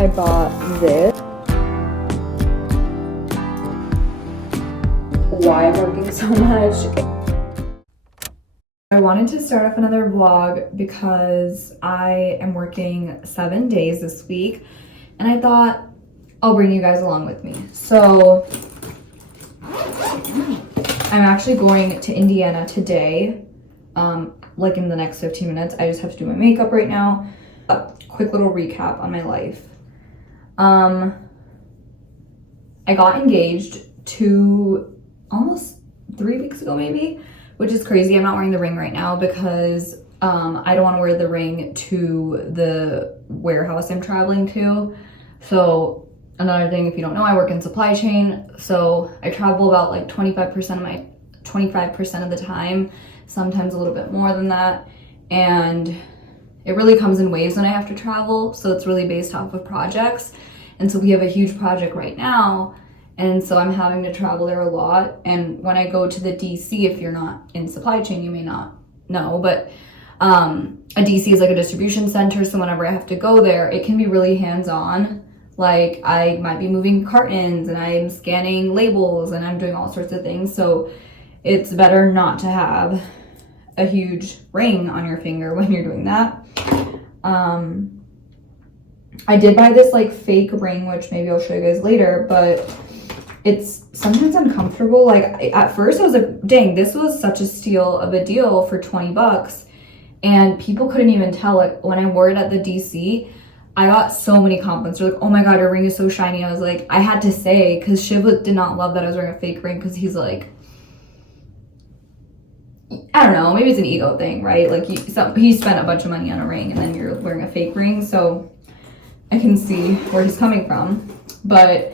I bought this. Why I'm working so much. I wanted to start off another vlog because I am working 7 days this week and I thought I'll bring you guys along with me. So I'm actually going to Indiana today, like in the next 15 minutes. I just have to do my makeup right now. A quick little recap on my life. I got engaged almost 3 weeks ago maybe, which is crazy. I'm not wearing the ring right now because I don't want to wear the ring to the warehouse I'm traveling to. So another thing, if you don't know, I work in supply chain, so I travel about like 25% of the time, sometimes a little bit more than that, and it really comes in waves when I have to travel, so it's really based off of projects. And so we have a huge project right now, and so I'm having to travel there a lot. And when I go to the DC, if you're not in supply chain, you may not know, but a DC is like a distribution center, so whenever I have to go there, it can be really hands-on. Like I might be moving cartons and I'm scanning labels and I'm doing all sorts of things. So it's better not to have a huge ring on your finger when you're doing that. I did buy this like fake ring, which maybe I'll show you guys later, but it's sometimes uncomfortable. Like at first I was like, dang, this was such a steal of a deal for 20 bucks. And people couldn't even tell. Like when I wore it at the DC, I got so many compliments. They're like, oh my God, your ring is so shiny. I was like, I had to say, because Shiv did not love that I was wearing a fake ring, because he's like, I don't know, maybe it's an ego thing, right? Like he spent a bunch of money on a ring and then you're wearing a fake ring. So I can see where he's coming from. But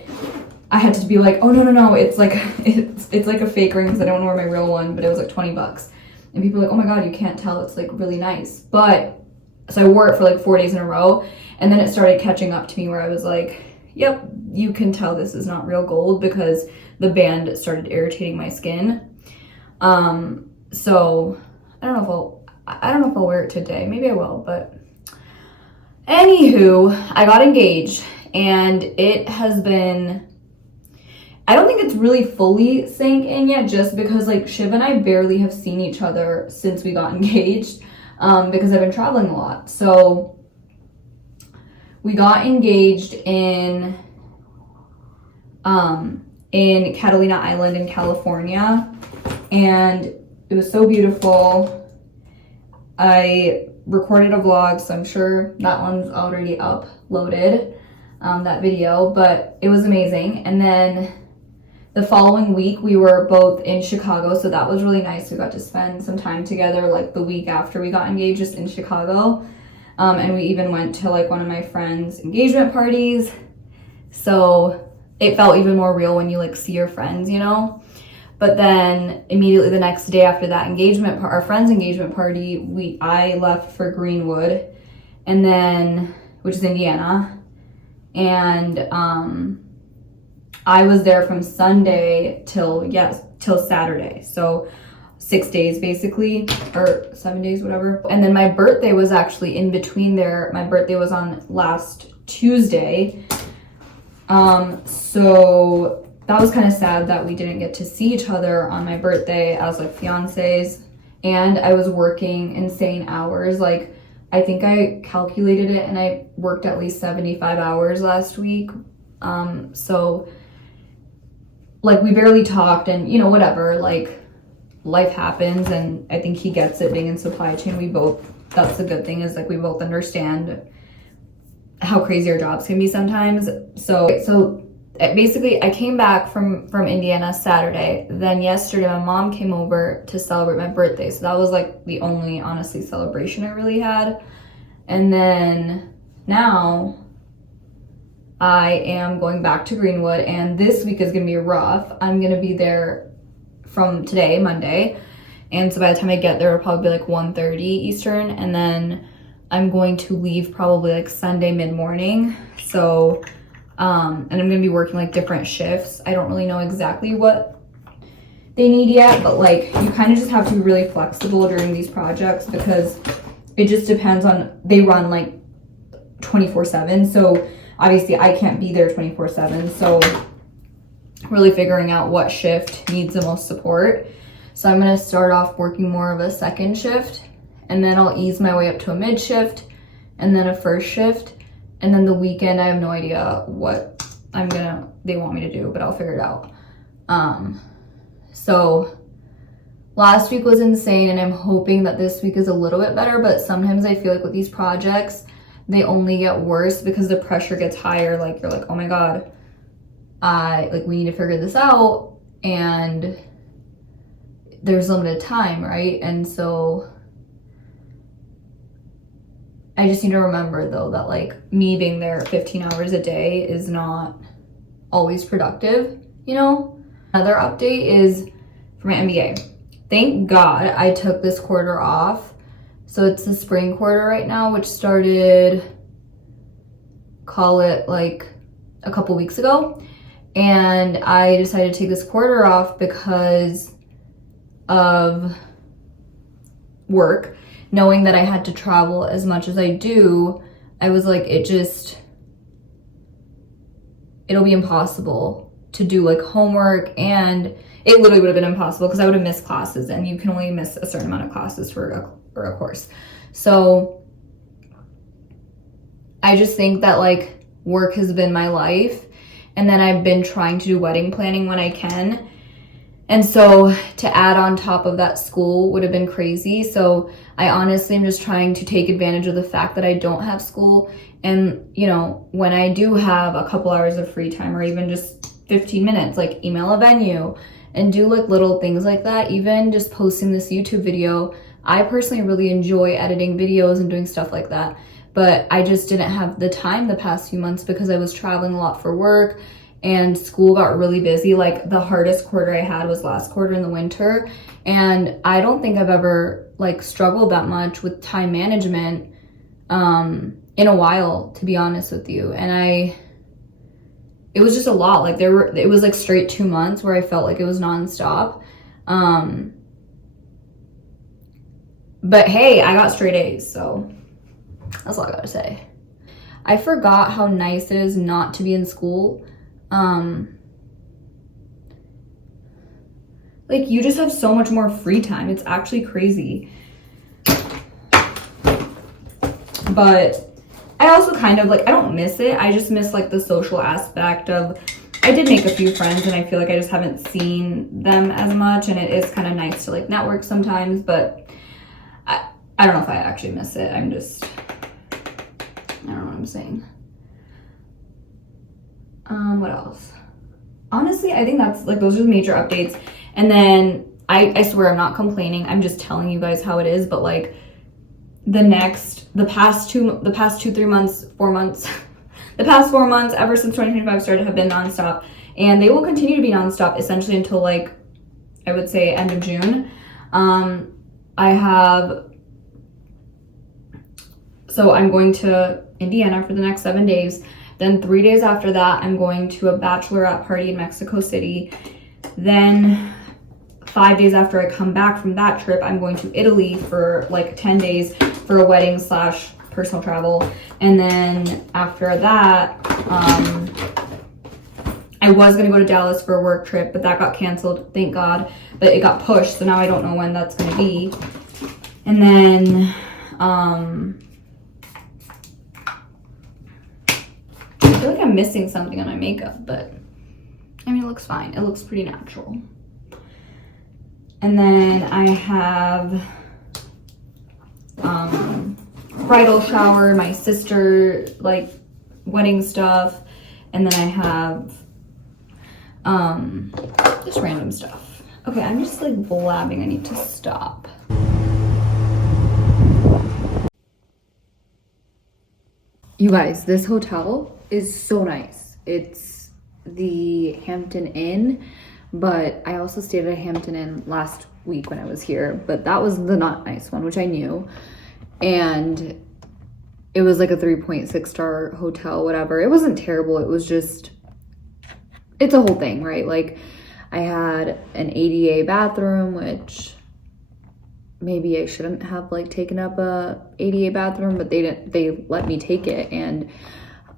I had to be like, oh no, it's like it's like a fake ring because I don't want to wear my real one, but it was like 20 bucks. And people were like, oh my God, you can't tell, it's like really nice. But so I wore it for like 4 days in a row, and then it started catching up to me where I was like, yep, you can tell this is not real gold, because the band started irritating my skin. So I don't know if I'll wear it today. Maybe I will, but anywho, I got engaged, and it has been, I don't think it's really fully sank in yet, just because like Shiv and I barely have seen each other since we got engaged, because I've been traveling a lot. So we got engaged in Catalina Island in California, and it was so beautiful. I recorded a vlog, so I'm sure that one's already uploaded, that video, but it was amazing. And then the following week we were both in Chicago, so that was really nice. We got to spend some time together like the week after we got engaged, just in Chicago. And we even went to like one of my friends' engagement parties. So it felt even more real when you like see your friends, you know? But then immediately the next day after that engagement, our friend's engagement party, I left for Greenwood, and then, which is Indiana. And I was there from Sunday till Saturday. So 6 days basically, or 7 days, whatever. And then my birthday was actually in between there. My birthday was on last Tuesday. So that was kind of sad that we didn't get to see each other on my birthday as like fiancés. And I was working insane hours. Like I think I calculated it and I worked at least 75 hours last week. So like we barely talked, and you know, whatever, like life happens, and I think he gets it being in supply chain. That's the good thing, is like we both understand how crazy our jobs can be sometimes. So basically I came back from Indiana Saturday. Then yesterday my mom came over to celebrate my birthday. So that was like the only, honestly, celebration I really had. And then now I am going back to Greenwood, and this week is gonna be rough. I'm gonna be there from today, Monday. And so by the time I get there, it'll probably be like 1:30 Eastern. And then I'm going to leave probably like Sunday mid-morning. So, and I'm gonna be working like different shifts. I don't really know exactly what they need yet, but like you kind of just have to be really flexible during these projects, because it just depends on, they run like 24/7. So obviously I can't be there 24/7. So really figuring out what shift needs the most support. So I'm gonna start off working more of a second shift, and then I'll ease my way up to a mid shift, and then a first shift, and then the weekend I have no idea what they want me to do, but I'll figure it out. So last week was insane, and I'm hoping that this week is a little bit better, but sometimes I feel like with these projects, they only get worse because the pressure gets higher. Like you're like, oh my God, we need to figure this out, and there's limited time, right? And so I just need to remember though that like me being there 15 hours a day is not always productive, you know? Another update is for my MBA. Thank God I took this quarter off. So it's the spring quarter right now, which started, call it like a couple weeks ago. And I decided to take this quarter off because of work. Knowing that I had to travel as much as I do, I was like, it'll be impossible to do like homework, and it literally would have been impossible because I would have missed classes, and you can only miss a certain amount of classes for a course. So I just think that like work has been my life, and then I've been trying to do wedding planning when I can. And so to add on top of that, school would have been crazy. So I honestly am just trying to take advantage of the fact that I don't have school. And, you know, when I do have a couple hours of free time, or even just 15 minutes, like email a venue and do like little things like that, even just posting this YouTube video. I personally really enjoy editing videos and doing stuff like that. But I just didn't have the time the past few months because I was traveling a lot for work. And school got really busy. Like the hardest quarter I had was last quarter in the winter. And I don't think I've ever like struggled that much with time management in a while, to be honest with you. And it was just a lot. Like it was like straight 2 months where I felt like it was nonstop. But hey, I got straight A's, so that's all I gotta say. I forgot how nice it is not to be in school. Like you just have so much more free time. It's actually crazy. But I also kind of like, I don't miss it. I just miss like the social aspect of, I did make a few friends and I feel like I just haven't seen them as much, and it is kind of nice to like network sometimes, but I don't know if I actually miss it. I don't know what I'm saying. What else? Honestly, I think that's like, those are the major updates. And then I swear I'm not complaining. I'm just telling you guys how it is. But like the past 3 months, 4 months, the past 4 months ever since 2025 started have been nonstop, and they will continue to be nonstop essentially until like, I would say end of June. So I'm going to Indiana for the next 7 days. Then 3 days after that, I'm going to a bachelorette party in Mexico City. Then 5 days after I come back from that trip, I'm going to Italy for like 10 days for a wedding / personal travel. And then after that, I was gonna go to Dallas for a work trip, but that got canceled, thank God. But it got pushed, so now I don't know when that's gonna be. And then, I feel like I'm missing something on my makeup, but I mean, it looks fine. It looks pretty natural. And then I have bridal shower, my sister, like wedding stuff. And then I have just random stuff. Okay, I'm just like blabbing. I need to stop. You guys, this hotel is so nice. It's the Hampton Inn, but I also stayed at a Hampton Inn last week when I was here, but that was the not nice one, which I knew. And it was like a 3.6 star hotel, whatever. It wasn't terrible. It was just, it's a whole thing, right? Like I had an ADA bathroom, which maybe I shouldn't have like taken up a ADA bathroom, but they let me take it. And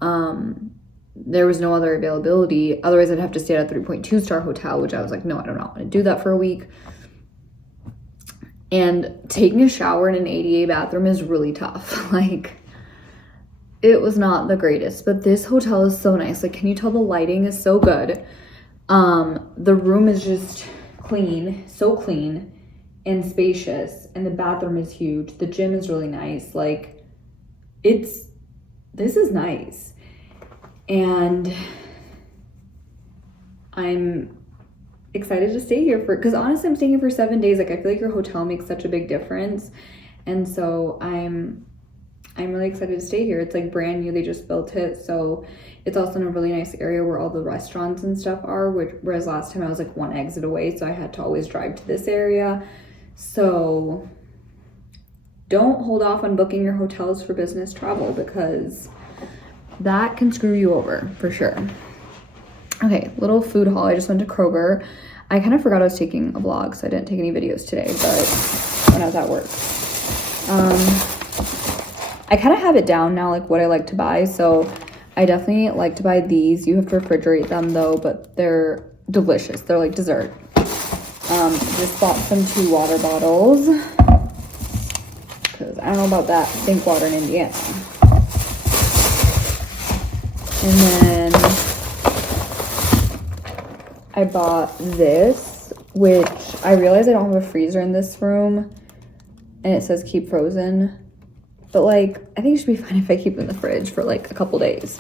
There was no other availability. Otherwise, I'd have to stay at a 3.2 star hotel, which I was like, no, I do not want to do that for a week. And taking a shower in an ADA bathroom is really tough. Like, it was not the greatest, but this hotel is so nice. Like, can you tell the lighting is so good? The room is just clean, so clean and spacious, and the bathroom is huge. The gym is really nice. Like, this is nice. And I'm excited to stay here because honestly, I'm staying here for 7 days. Like, I feel like your hotel makes such a big difference. And so I'm really excited to stay here. It's like brand new. They just built it. So it's also in a really nice area where all the restaurants and stuff are, whereas last time I was like one exit away. So I had to always drive to this area. So don't hold off on booking your hotels for business travel because that can screw you over for sure. Okay, little food haul. I just went to Kroger. I kind of forgot I was taking a vlog, so I didn't take any videos today, but when I was at work. I kind of have it down now, like what I like to buy. So I definitely like to buy these. You have to refrigerate them though, but they're delicious. They're like dessert. Just bought some 2 water bottles because I don't know about that think water in Indiana. And then I bought this, which I realized I don't have a freezer in this room, and it says keep frozen. But like, I think it should be fine if I keep it in the fridge for like a couple days.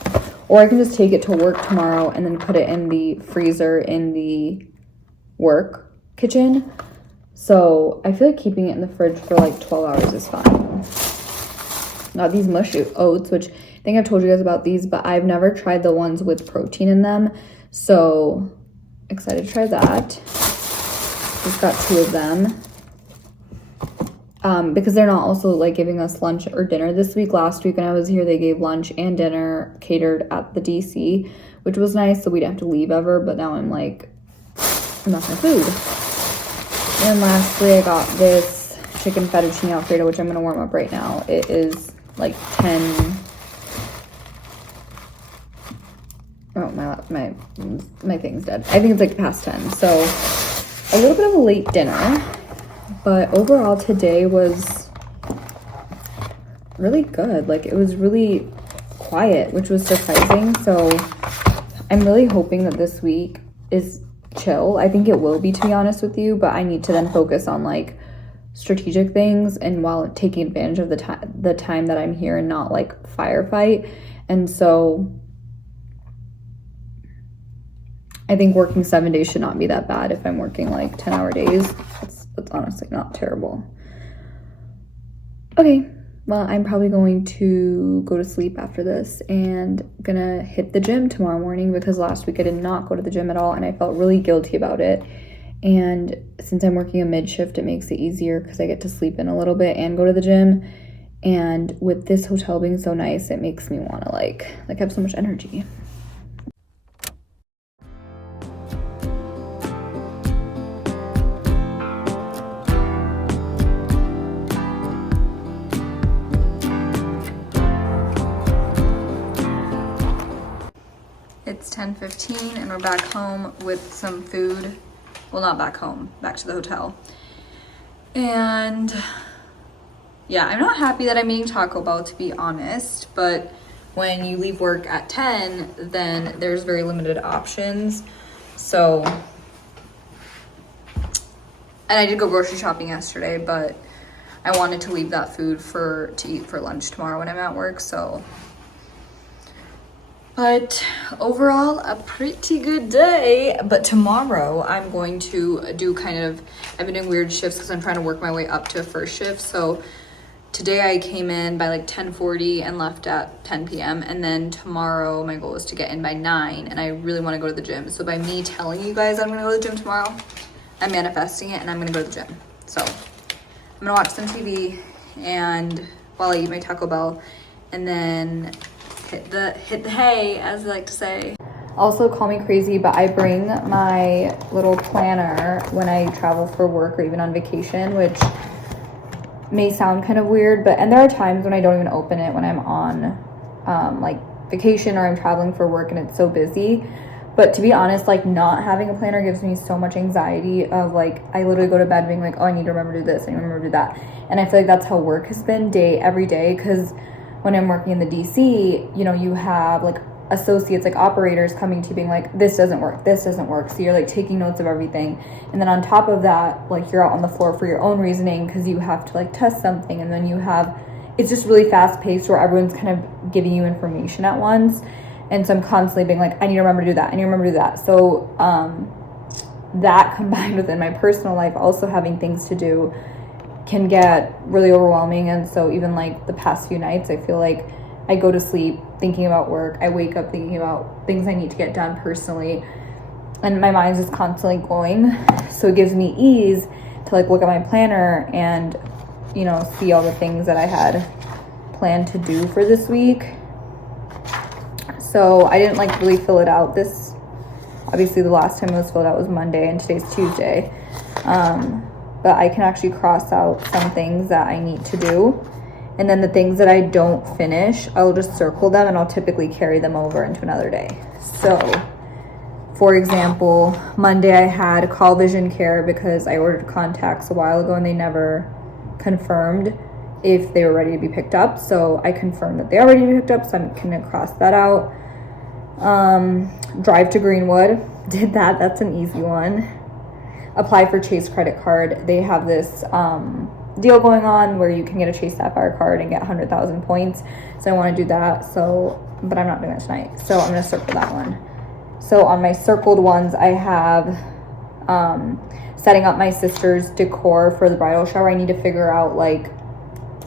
Or I can just take it to work tomorrow and then put it in the freezer in the work kitchen. So I feel like keeping it in the fridge for like 12 hours is fine. Now these mushy oats, which I think I've told you guys about these, but I've never tried the ones with protein in them. So excited to try that. Just got 2 of them. Because they're not also like giving us lunch or dinner this week. Last week when I was here, they gave lunch and dinner catered at the DC, which was nice. So we didn't have to leave ever, but now I'm like, I'm not gonna food. And lastly, I got this chicken fettuccine alfredo, which I'm gonna warm up right now. It is like 10. Oh, my thing's dead. I think it's like past 10. So a little bit of a late dinner. But overall, today was really good. Like, it was really quiet, which was surprising. So I'm really hoping that this week is chill. I think it will be, to be honest with you. But I need to then focus on, like, strategic things and while taking advantage of the time that I'm here and not, like, firefight. And so I think working 7 days should not be that bad if I'm working, like, 10-hour days. It's honestly not terrible. Okay, well, I'm probably going to go to sleep after this and gonna hit the gym tomorrow morning because last week I did not go to the gym at all and I felt really guilty about it. And since I'm working a mid shift, it makes it easier because I get to sleep in a little bit and go to the gym. And with this hotel being so nice, it makes me want to like have so much energy. It's 10:15 and we're back home with some food. Well, not back home, back to the hotel. And yeah, I'm not happy that I'm eating Taco Bell, to be honest, but when you leave work at 10, then there's very limited options. So, and I did go grocery shopping yesterday, but I wanted to leave that food to eat for lunch tomorrow when I'm at work, so. But overall, a pretty good day. But tomorrow I'm going to do I've been doing weird shifts because I'm trying to work my way up to a first shift. So today I came in by like 10:40 and left at 10 p.m. And then tomorrow my goal is to get in by 9 and I really want to go to the gym. So by me telling you guys I'm going to go to the gym tomorrow, I'm manifesting it and I'm going to go to the gym. So I'm going to watch some TV and while I eat my Taco Bell and then hit the hay, as I like to say. Also, call me crazy, but I bring my little planner when I travel for work or even on vacation, which may sound kind of weird, and there are times when I don't even open it when I'm on like vacation or I'm traveling for work and it's so busy. But to be honest, like not having a planner gives me so much anxiety of like, I literally go to bed being like, oh, I need to remember to do this, I need to remember to do that. And I feel like that's how work has been every day. Because when I'm working in the DC, you know, you have like associates, like operators coming to you being like, this doesn't work, this doesn't work. So you're like taking notes of everything. And then on top of that, like you're out on the floor for your own reasoning because you have to like test something. And then you have, it's just really fast paced where everyone's kind of giving you information at once. And so I'm constantly being like, I need to remember to do that, I need to remember to do that. So that combined within my personal life, also having things to do, can get really overwhelming. And so even like the past few nights, I feel like I go to sleep thinking about work, I wake up thinking about things I need to get done personally, and my mind's just constantly going. So it gives me ease to like look at my planner and, you know, see all the things that I had planned to do for this week. So I didn't like really fill it out. This, obviously the last time it was filled out was Monday and today's Tuesday. But I can actually cross out some things that I need to do. And then the things that I don't finish, I'll just circle them and I'll typically carry them over into another day. So for example, Monday I had call vision care because I ordered contacts a while ago and they never confirmed if they were ready to be picked up. So I confirmed that they are ready to be picked up, so I'm gonna cross that out. Drive to Greenwood, did that, that's an easy one. Apply for Chase credit card. They have this deal going on where you can get a Chase Sapphire card and get 100,000 points. So I want to do that. So, but I'm not doing it tonight. So I'm going to circle that one. So on my circled ones, I have setting up my sister's decor for the bridal shower. I need to figure out like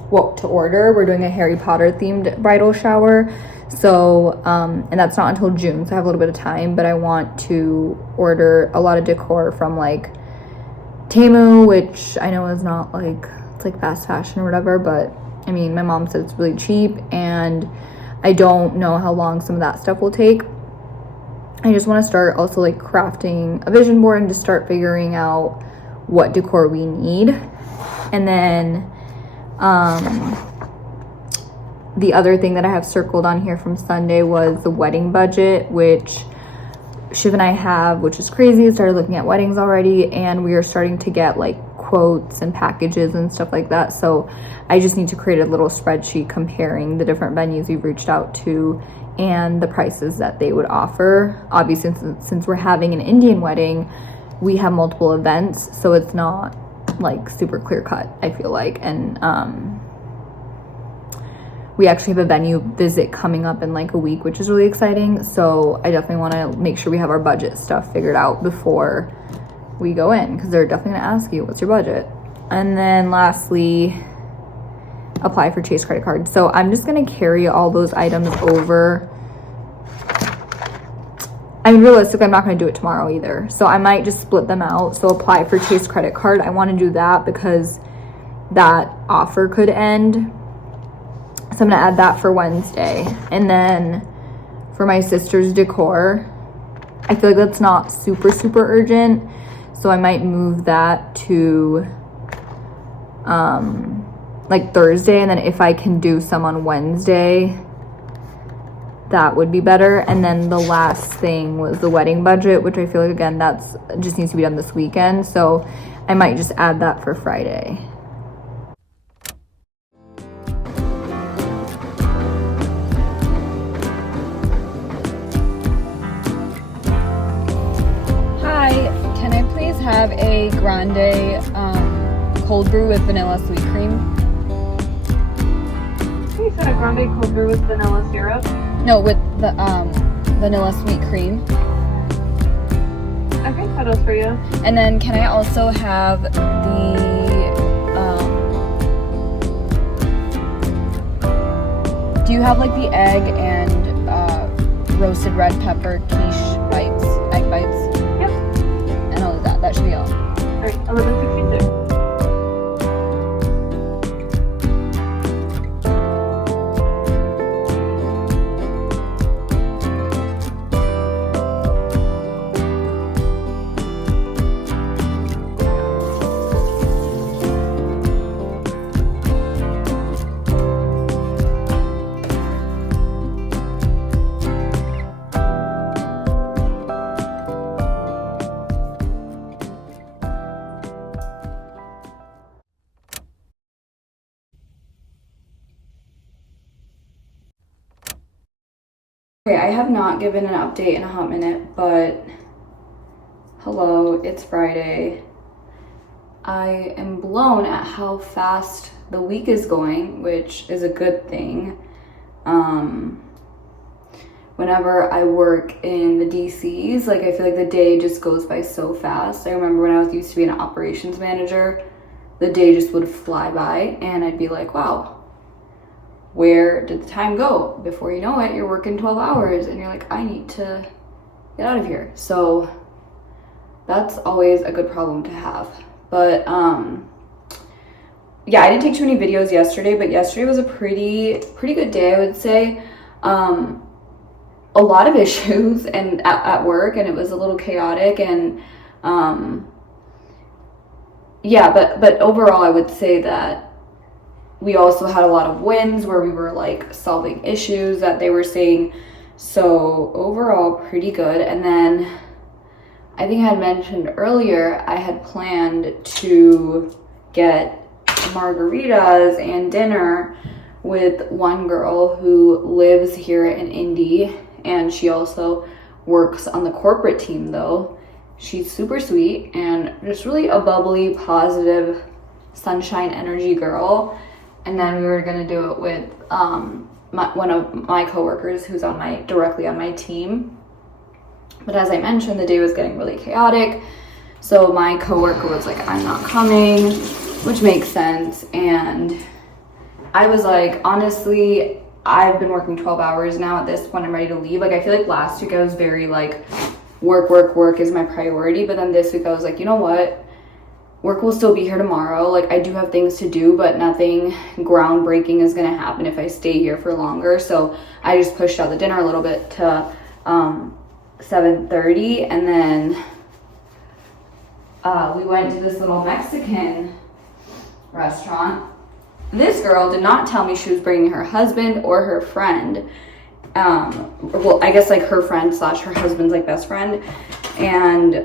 what to order. We're doing a Harry Potter themed bridal shower. So, and that's not until June, so I have a little bit of time, but I want to order a lot of decor from like Temu, which I know is not like, it's like fast fashion or whatever, but I mean, my mom said it's really cheap and I don't know how long some of that stuff will take. I just want to start also like crafting a vision board and just start figuring out what decor we need. And then, the other thing that I have circled on here from Sunday was the wedding budget, which Shiv and I have, which is crazy. I started looking at weddings already and we are starting to get like quotes and packages and stuff like that. So I just need to create a little spreadsheet comparing the different venues we've reached out to and the prices that they would offer. Obviously, since we're having an Indian wedding, we have multiple events, so it's not like super clear cut, I feel like. And we actually have a venue visit coming up in like a week, which is really exciting. So I definitely want to make sure we have our budget stuff figured out before we go in, because they're definitely going to ask you, what's your budget? And then lastly, apply for Chase credit card. So I'm just going to carry all those items over. I mean, realistically, I'm not going to do it tomorrow either. So I might just split them out. So apply for Chase credit card. I want to do that because that offer could end. So I'm gonna add that for Wednesday. And then for my sister's decor, I feel like that's not super urgent. So I might move that to like Thursday. And then if I can do some on Wednesday, that would be better. And then the last thing was the wedding budget, which I feel like, again, that's just needs to be done this weekend. So I might just add that for Friday. Have a grande cold brew with vanilla sweet cream. You said a grande cold brew with vanilla syrup? No, with the vanilla sweet cream. Okay, what else for you? And then can I also have the do you have like the egg and roasted red pepper quiche bites, egg bites? That should be all. All right, 11:66. Okay, I have not given an update in a hot minute, but hello, it's Friday. I am blown at how fast the week is going, which is a good thing. Whenever I work in the DCs, like I feel like the day just goes by so fast. I remember when I was used to be an operations manager, the day just would fly by and I'd be like, wow, where did the time go? Before you know it, you're working 12 hours and you're like, I need to get out of here. So that's always a good problem to have. But yeah, I didn't take too many videos yesterday, but yesterday was a pretty good day, I would say. A lot of issues and at work, and it was a little chaotic, and yeah, but overall I would say that we also had a lot of wins where we were like solving issues that they were seeing. So overall pretty good. And then I think I had mentioned earlier, I had planned to get margaritas and dinner with one girl who lives here in Indy, and she also works on the corporate team though. She's super sweet and just really a bubbly, positive, sunshine energy girl. And then we were gonna do it with one of my coworkers who's directly on my team. But as I mentioned, the day was getting really chaotic. So my coworker was like, I'm not coming, which makes sense. And I was like, honestly, I've been working 12 hours now at this point. I'm ready to leave. Like, I feel like last week I was very like, work is my priority. But then this week I was like, you know what? Work will still be here tomorrow. Like, I do have things to do, but nothing groundbreaking is gonna happen if I stay here for longer. So I just pushed out the dinner a little bit to 7:30, and then we went to this little Mexican restaurant. This girl did not tell me she was bringing her husband or her friend. Well, I guess like her friend / her husband's like best friend. And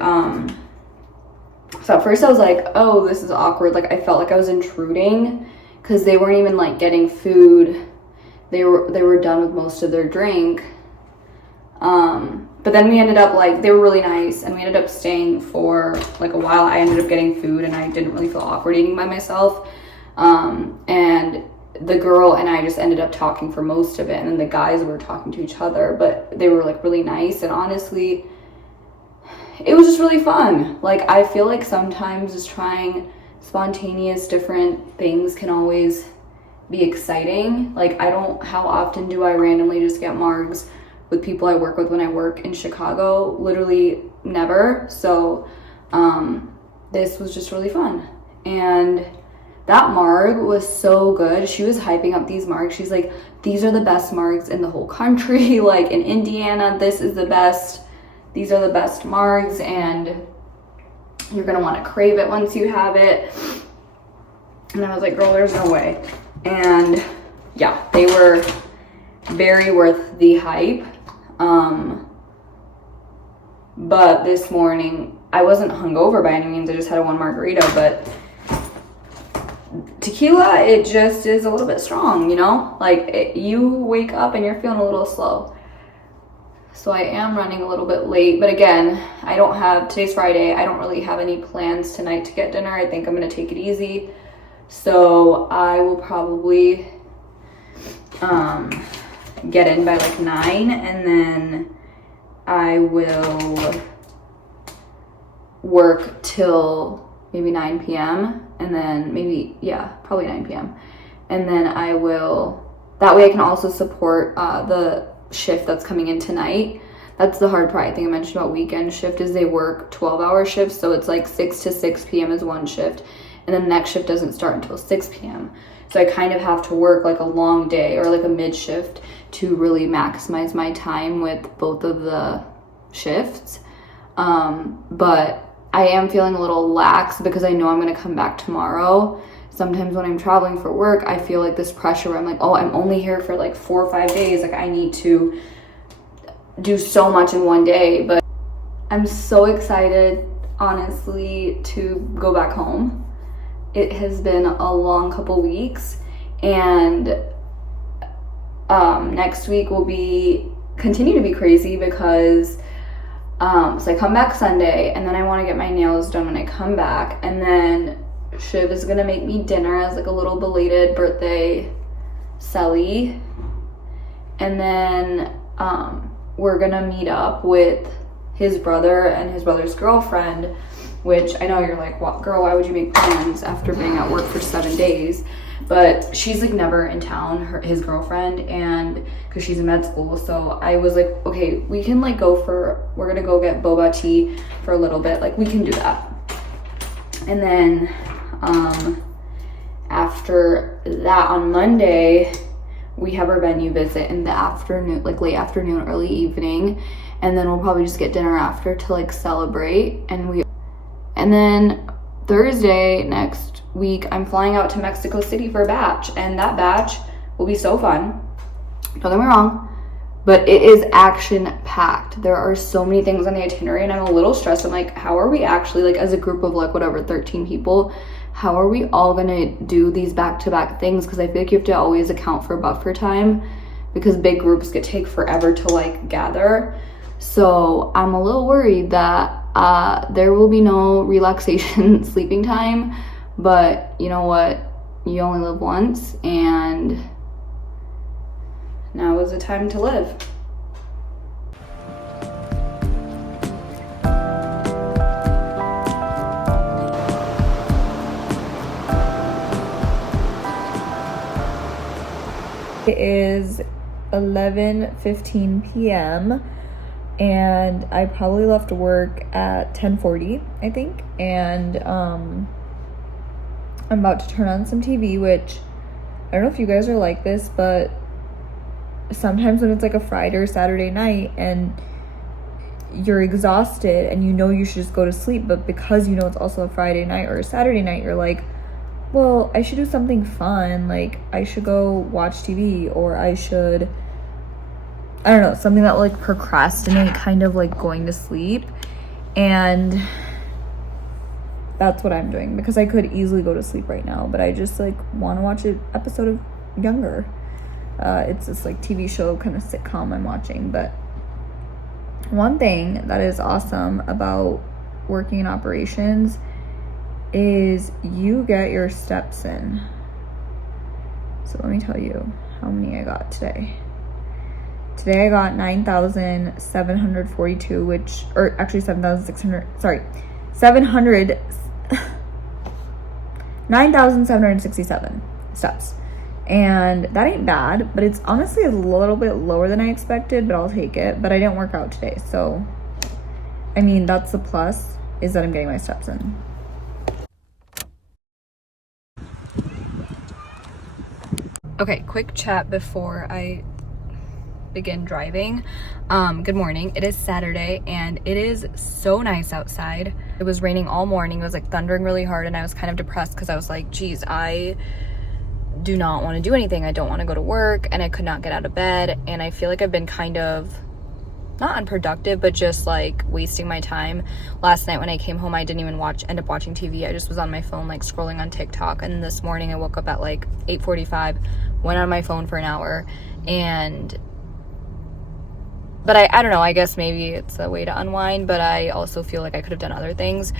so at first I was like, oh, this is awkward. Like, I felt like I was intruding because they weren't even like getting food. They were done with most of their drink. But then we ended up like, they were really nice, and we ended up staying for like a while. I ended up getting food and I didn't really feel awkward eating by myself. And the girl and I just ended up talking for most of it, and then the guys were talking to each other, but they were like really nice. And honestly, it was just really fun. Like, I feel like sometimes just trying spontaneous different things can always be exciting. Like, how often do I randomly just get margs with people I work with when I work in Chicago? Literally never. So this was just really fun. And that marg was so good. She was hyping up these margs. She's like, these are the best margs in the whole country. Like, in Indiana, this is the best. These are the best margs, and you're gonna want to crave it once you have it. And I was like, girl, there's no way. And yeah, they were very worth the hype. But this morning, I wasn't hungover by any means. I just had one margarita, but tequila, it just is a little bit strong, you know? Like, you wake up and you're feeling a little slow. So I am running a little bit late, but again, today's Friday, I don't really have any plans tonight to get dinner. I think I'm gonna take it easy. So I will probably get in by like 9, and then I will work till maybe 9 p.m. and then probably 9 p.m. And then that way I can also support the shift that's coming in tonight. That's the hard part. I think I mentioned about weekend shift is they work 12-hour shifts, so it's like 6 to 6 p.m. is one shift, and then the next shift doesn't start until 6 p.m. So I kind of have to work like a long day or like a mid shift to really maximize my time with both of the shifts. But I am feeling a little lax because I know I'm going to come back tomorrow. Sometimes when I'm traveling for work, I feel like this pressure where I'm like, oh, I'm only here for like 4 or 5 days. Like, I need to do so much in one day. But I'm so excited, honestly, to go back home. It has been a long couple weeks, and next week will be continue to be crazy because so I come back Sunday, and then I want to get my nails done when I come back, and then Shiv is gonna make me dinner as like a little belated birthday celly, and then we're gonna meet up with his brother and his brother's girlfriend, which I know you're like, what, girl, why would you make plans after being at work for 7 days? But she's like never in town, his girlfriend, and because she's in med school. So I was like, okay, we can like we're gonna go get boba tea for a little bit, like we can do that. And then after that on Monday, we have our venue visit in the afternoon, like late afternoon, early evening, and then we'll probably just get dinner after to like celebrate. And then Thursday next week, I'm flying out to Mexico City for a batch, and that batch will be so fun. Don't get me wrong, but it is action packed. There are so many things on the itinerary, and I'm a little stressed. I'm like, how are we actually, like, as a group of like whatever 13 people, how are we all gonna do these back-to-back things? Because I feel like you have to always account for buffer time, because big groups take forever to like gather. So I'm a little worried that there will be no relaxation sleeping time, but you know what, you only live once, and now is the time to live. It is 11:15 p.m. and I probably left work at 10:40, I think, and I'm about to turn on some TV, which I don't know if you guys are like this, but sometimes when it's like a Friday or Saturday night and you're exhausted and you know you should just go to sleep, but because you know it's also a Friday night or a Saturday night, you're like, well, I should do something fun, like I should go watch TV, or I should, I don't know, something that will like procrastinate kind of like going to sleep. And that's what I'm doing, because I could easily go to sleep right now, but I just like want to watch an episode of Younger. It's this like TV show kind of sitcom I'm watching. But one thing that is awesome about working in operations is you get your steps in. So let me tell you how many I got today. Today I got 9,742, which, or actually 7,600, sorry, 9,767 steps. And that ain't bad, but it's honestly a little bit lower than I expected, but I'll take it. But I didn't work out today, so I mean, that's the plus, is that I'm getting my steps in. Okay, quick chat before I begin driving. Good morning. It is Saturday and it is so nice outside. It was raining all morning. It was like thundering really hard, and I was kind of depressed because I was like, geez, I do not want to do anything. I don't want to go to work, and I could not get out of bed, and I feel like I've been kind of not unproductive, but just like wasting my time. Last night when I came home, I didn't even end up watching TV. I just was on my phone like scrolling on TikTok, and this morning I woke up at like 8:45, went on my phone for an hour, but I don't know, I guess maybe it's a way to unwind, but I also feel like I could have done other things.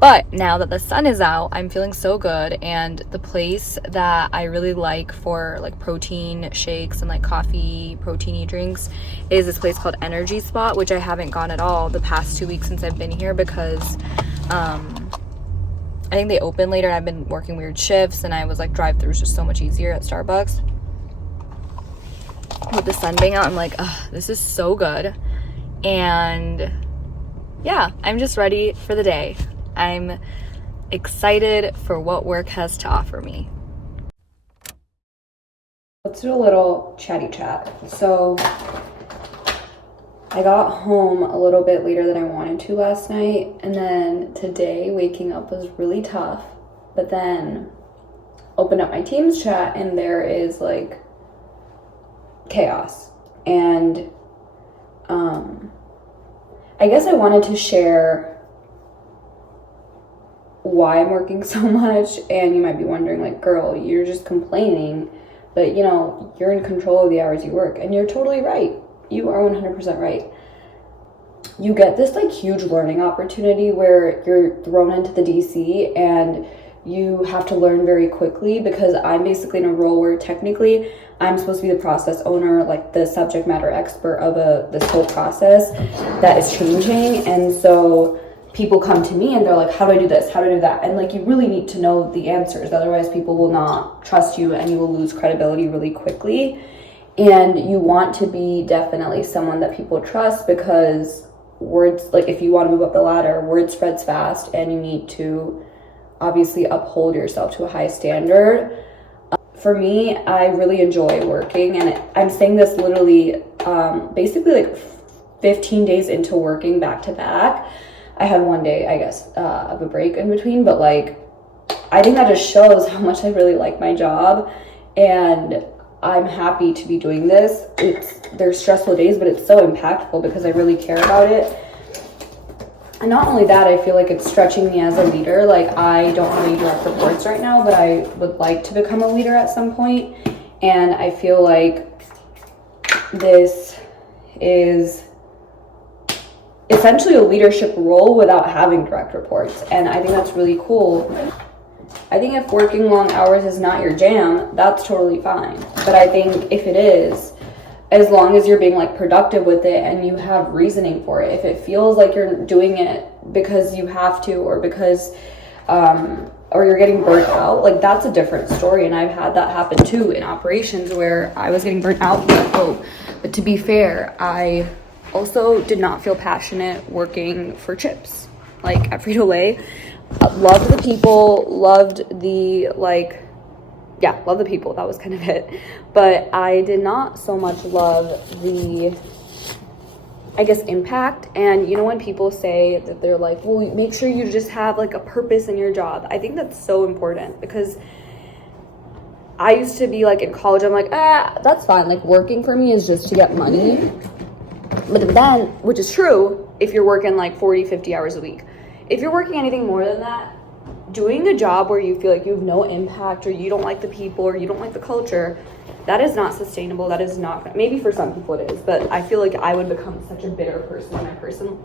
But now that the sun is out, I'm feeling so good, and the place that I really like for like protein shakes and like coffee proteiny drinks is this place called Energy Spot, which I haven't gone at all the past 2 weeks since I've been here, because I think they open later and I've been working weird shifts, and I was like, drive-through is just so much easier at Starbucks. With the sun being out, I'm like, ugh, this is so good. And yeah, I'm just ready for the day. I'm excited for what work has to offer me. Let's do a little chatty chat. So I got home a little bit later than I wanted to last night, and then today waking up was really tough. But then opened up my Teams chat and there is like chaos. And I guess I wanted to share why I'm working so much, and you might be wondering like, girl, you're just complaining, but you know, you're in control of the hours you work, and you're totally right. you are 100% right. You get this like huge learning opportunity where you're thrown into the DC and you have to learn very quickly, because I'm basically in a role where technically I'm supposed to be the process owner, like the subject matter expert of this whole process that is changing. And so people come to me and they're like, how do I do this? How do I do that? And like, you really need to know the answers. Otherwise people will not trust you and you will lose credibility really quickly. And you want to be definitely someone that people trust, because words, like if you want to move up the ladder, word spreads fast and you need to obviously uphold yourself to a high standard. For me, I really enjoy working, and I'm saying this literally basically like 15 days into working back to back. I had one day, I guess, of a break in between, but like, I think that just shows how much I really like my job, and I'm happy to be doing this. There's stressful days, but it's so impactful because I really care about it. And not only that, I feel like it's stretching me as a leader. Like, I don't have any direct reports right now, but I would like to become a leader at some point. And I feel like this is essentially a leadership role without having direct reports. And I think that's really cool. I think if working long hours is not your jam, that's totally fine. But I think if it is, as long as you're being like productive with it and you have reasoning for it, if it feels like you're doing it because you have to, or because or you're getting burnt out, like that's a different story. And I've had that happen too in operations where I was getting burnt out. But to be fair, I also did not feel passionate working for chips, like at Frito-Lay. Loved the people, loved the love the people. That was kind of it. But I did not so much love the, I guess, impact. And you know, when people say that they're like, well, make sure you just have like a purpose in your job. I think that's so important, because I used to be like in college, I'm like, that's fine. Like working for me is just to get money. But then, which is true, if you're working like 40, 50 hours a week. If you're working anything more than that, doing a job where you feel like you have no impact, or you don't like the people, or you don't like the culture, that is not sustainable. That is not, maybe for some people it is, but I feel like I would become such a bitter person in my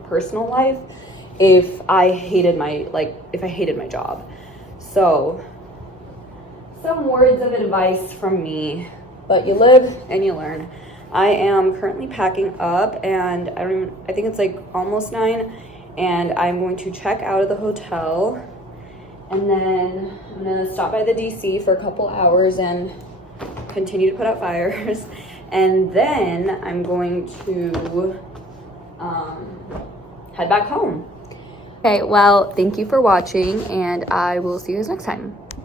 personal life if I hated my job. So, some words of advice from me, but you live and you learn. I am currently packing up, and I think it's like almost 9, and I'm going to check out of the hotel. And then I'm gonna stop by the DC for a couple hours and continue to put out fires. And then I'm going to head back home. Okay, well, thank you for watching, and I will see you guys next time.